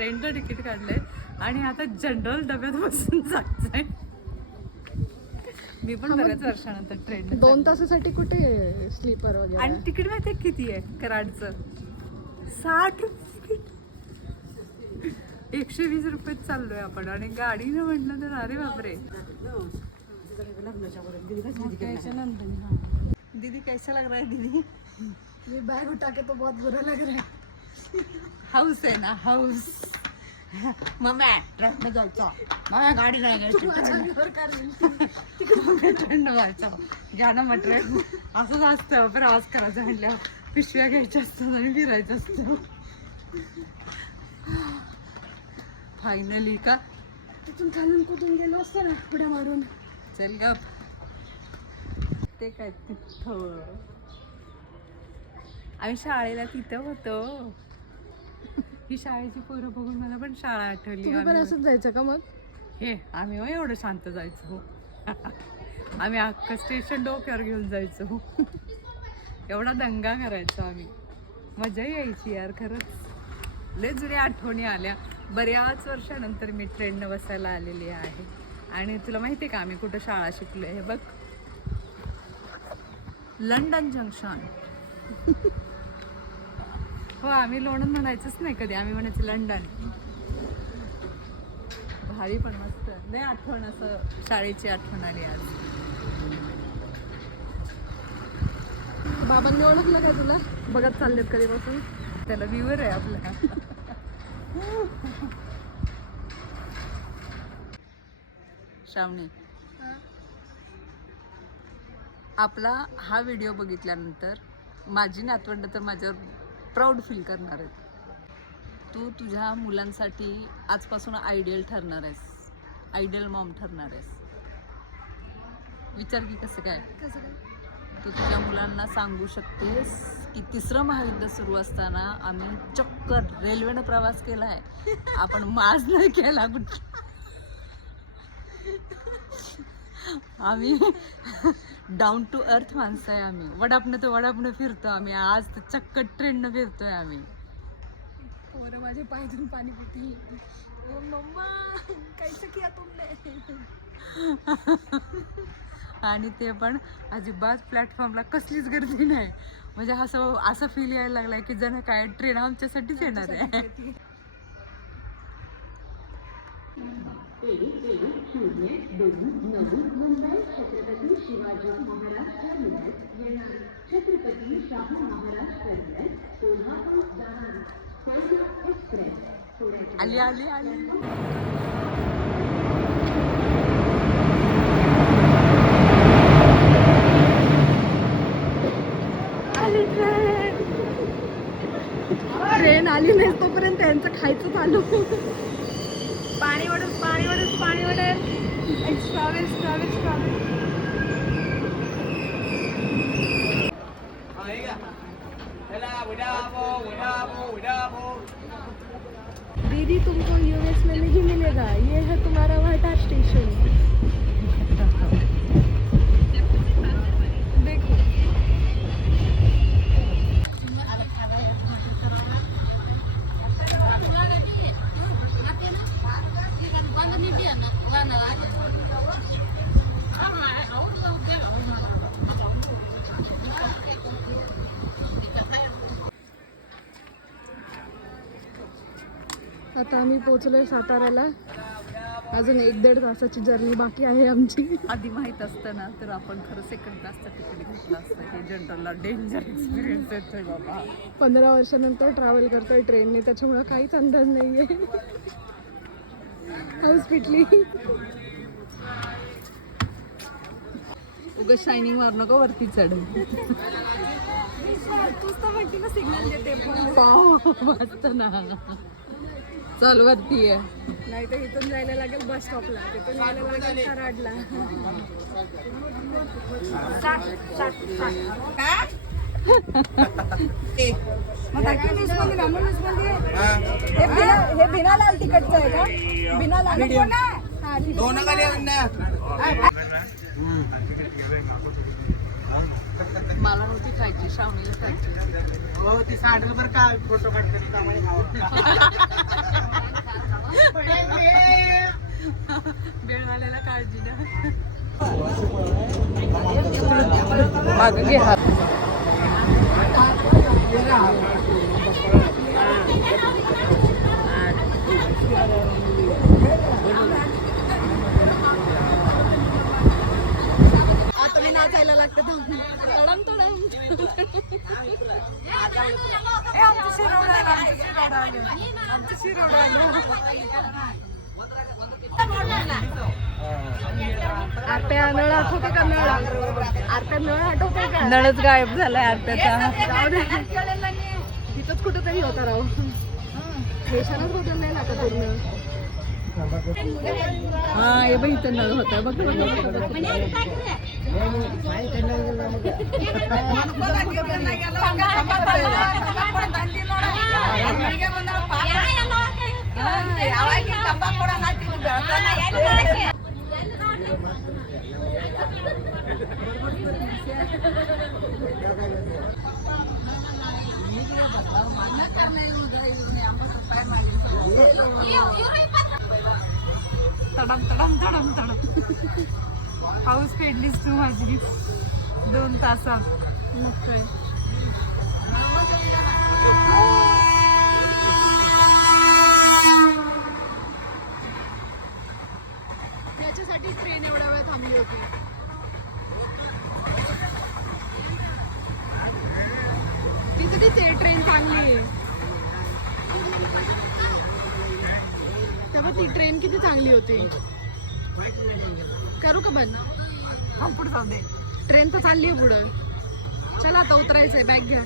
ट्रेनचं तिकीट काढलंय आणि आता जनरल डब्यात बसून जायचंय. मी पण बऱ्याच वर्षानंतर ट्रेन 2 तासासाठी कुठे स्लीपर वगैरे. आणि तिकीट माहिती किती आहे कराडचं? 60 तिकीट. 120 रुपये चाललोय आपण आणि गाडीनं म्हटलं तर अरे बापरे. दीदी कैसा लग रहा है दीदी? ये बैग उठा के तो बहुत बुरा लग रहा है. हाऊस आहे ना हाऊस. मम्मी ट्रेन में जायचं, मला गाडी नाही घ्यायची, ट्रेन जायचं, घ्या ना मग ट्रेन. असंच असतं प्रवास करायचा म्हटल्यावर, पिशव्या घ्यायच्या असतात आणि फिरायचं असतं. फायनली का तिथून खालून कुठून गेलो असतो ना पुढे मारून. चल ग. ते काय तिथं आम्ही शाळेला तिथं होतो. ही शाळेची पोरं बघून मला पण शाळा आठवली. तुम्ही पण असंच जायचं का मग? हे आम्ही एवढं शांत जायचो. आम्ही अख्खं स्टेशन डोक्यावर घेऊन जायचो. एवढा दंगा करायचो आम्ही. मजा यायची यार खरंच. लय जुन्या आठवणी आल्या. बऱ्याच वर्षानंतर मी ट्रेननं बसायला आलेली आहे. आणि तुला माहिती आहे का आम्ही कुठं शाळा शिकलो? हे बघ, लंडन जंक्शन. हो, आम्ही लोणंद म्हणायचंच नाही कधी, आम्ही म्हणायचं लंडन. भारी पण मस्त. लय आठवण, असं शाळेची आठवण आली आज. बाबांनी ओळखलं काय तुला? बघत चाललेत कधीपासून. त्याला व्ह्यूवर आहे आपला. श्रावणी, आपला हा व्हिडिओ बघितल्यानंतर माझी नातवंड तर माझ्यावर प्राऊड फील करणार आहेत. तू तुझ्या मुलांसाठी आजपासून आयडियल ठरणार आहेस, आयडियल मॉम ठरणार आहेस. विचार की कसं काय. तू तुझ्या मुलांना सांगू शकतेस की 3रं महायुद्ध सुरू असताना आम्ही चक्क रेल्वेनं प्रवास केला आहे, आपण माज नाही केला कुठे. आम्ही डाऊन टू अर्थ माणसं आहे. आम्ही वडापनं तर वडापनं फिरतो आम्ही. आज तर चक्क ट्रेननं फिरतोय आम्ही. पोरं माझे पायजून पाणी पितील. मम्मा कैसे किया तुमने. आणि ते पण अजिबात प्लॅटफॉर्मला कसलीच गर्दी नाही. म्हणजे असं फील यायला लागलाय की जण काय ट्रेन आमच्यासाठीच येणार आहे. आली आली आली. ट्रेन आली नाही तोपर्यंत त्यांचं खायचं चालू. पाणी वडून पाणी वडून पाणी वडेल. एक्स्ट्रावेल ट्रॅव्हल. दीदी तुमको यूएस में नहीं मिलेगा, ये है तुम्हारा वाटा स्टेशन. देखो आता आम्ही पोहोचलोय साताऱ्याला. अजून 1-1.5 तासाची जर्नी बाकी आहे आमची. आधी माहित असतं ना तर आपण खरं सेकंड क्लासचं तिकीट घेतलं असतं. हे जनरलला डेंजर एक्सपिरियन्स येतोय बाबा. 15 वर्षानंतर ट्रॅव्हल करतोय ट्रेनने, त्याच्यामुळे काहीच अंदाज नाहीये. हाऊस पिटली. उगाच शायनिंग मारू नका, वरती चढ. सिग्नल देते मस्त ना. चल वरती आहे. नाही तर इथून जायला लागेल बस स्टॉपला, तिथून जायला लागेल कराडला. हे बिना लाल तिकटचं आहे का? बिना लाल. मला नव्हती खायची, श्रावणीला खायची. हो ती 60 रुपये का फोटो काढते. घे हात. आता मी नाचायला लागते तडम तडम. आरप्या नळ आठवते का नळ? आरप्या नळ आठवते का? नळच गायब झालाय आरत्याचा. जाऊ दे तिथंच कुठं तरी होता राव. स्टेशनच होतं नाही ना आता पूर्ण. हा हे बघ इथं नळ होता बघ. तडम तडम तडम तडम. पाऊस पेडलीस तू माझी 2 तासात. मग काय. याच्यासाठी ट्रेन एवढ्या वेळ थांबली होती. तिथे ते ट्रेन चांगली आहे. तेव्हा ती ट्रेन किती चांगली होती. करू का बंद? हा पुढे जाऊ दे. ट्रेन तर चालली आहे पुढं. चला आता उतरायचंय. बॅग घ्या.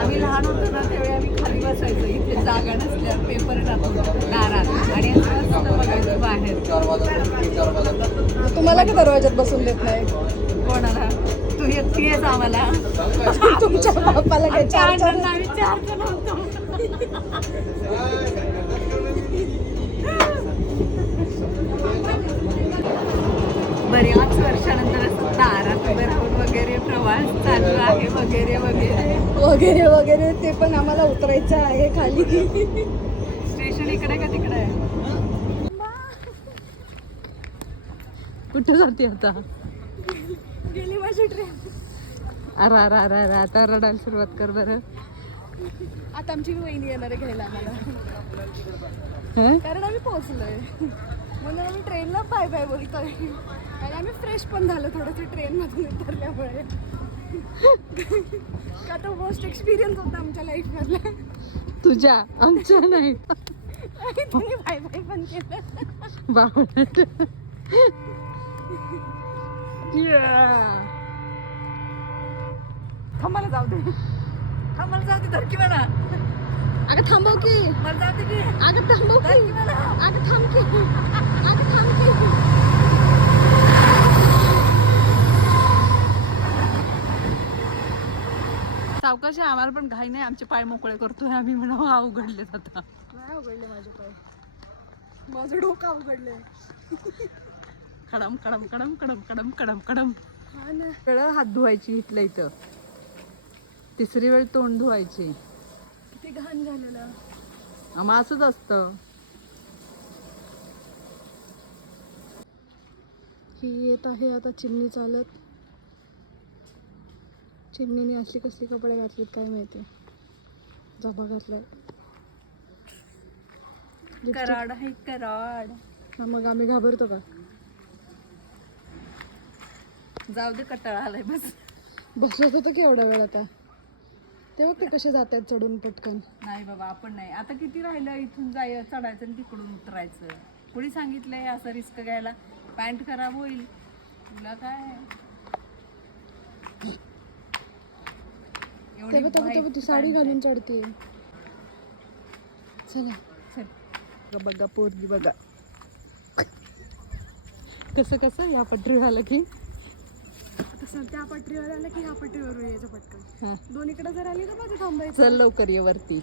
आम्ही लहान होतो ना त्यावेळी आम्ही खाली बसायचो. इथे जागा नसल्यावर पेपर टाकून दारात आणि असं बघायचं बाहेर. तुम्हाला का दरवाज्यात बसून देत नाही? कोणाला? तू एकटी आहेस आम्हाला. तुमच्या बाप्पाला काय चार चार आम्ही 4 जण होतो. बऱ्याच वर्षानंतर असं दारात उभे राहून वगैरे प्रवास चालू आहे वगैरे वगैरे वगैरे वगैरे. ते पण आम्हाला उतरायचं आहे खाली. स्टेशन इकडे का तिकडे आहे? कुठे जाते आता? गेली माझी ट्रेन. अरे अरे अरे अरे आता रडायला सुरुवात कर बरं. आता आमची वहिनी येणार आहे घ्यायला आम्हाला. हं? कारण आम्ही पोहोचलोय म्हणून आम्ही ट्रेनला बाय बाय बोलतोय. आणि आम्ही फ्रेश पण झालो थोडंसं ट्रेन मधून उतरल्यामुळे. का तो मोस्ट एक्सपिरियन्स होता आमच्या लाईफ मधला. तुझ्या आमच्या नाही. आणि तुम्ही बाय बाय पण केलं. बावळट. थांबायला जाऊ दे. थांबायला जाऊ दे. धरकी म्हणा. अगं थांबव की. मला जाऊ दे की. अगं थांबव की. अगं थांब की. अगं थांब की. सावकाश आम्हाला पण घाई नाही. आमचे पाय मोकळे करतोय आम्ही म्हणून अवघडले आता. नाही उघडले माझे पाय. माझं डोकं उघडले. कडम कडम कडम कडम कडम कडम कडम. हा ना. वेळ हात धुवायची इथल्या इथं. 3री वेळ तोंड धुवायची. किती घाण झालेलं. आम्हा असंच असतं. ही येत आहे आता चिमणी चालत. चिमणीने असली कसली कपडे घातलेत काय माहिती. जबा घातलाय. कराड आहे कराड. हा, मग आम्ही घाबरतो का? जाऊ दे कटाळा आलाय बस. बसत होतं की एवढा वेळ आता. तेव्हा ते कसे जातात चढून पटकन. नाही बाबा आपण नाही. आता किती राहिलं इथून चढायचं आणि तिकडून उतरायचं. कुणी सांगितलंय असं रिस्क घ्यायला? पॅन्ट खराब होईल तुला काय. तेव्हा तू साडी घालून चढते. चला चल बघा पोरगी बघा कसं कसं या पटरी झालं की तसं त्या पटरीवर आलं की ह्या पटरीवर यायचं पटकन. हा दोन्हीकडे जर आली तर मध्ये थांबायचं. चल लवकर ये वरती.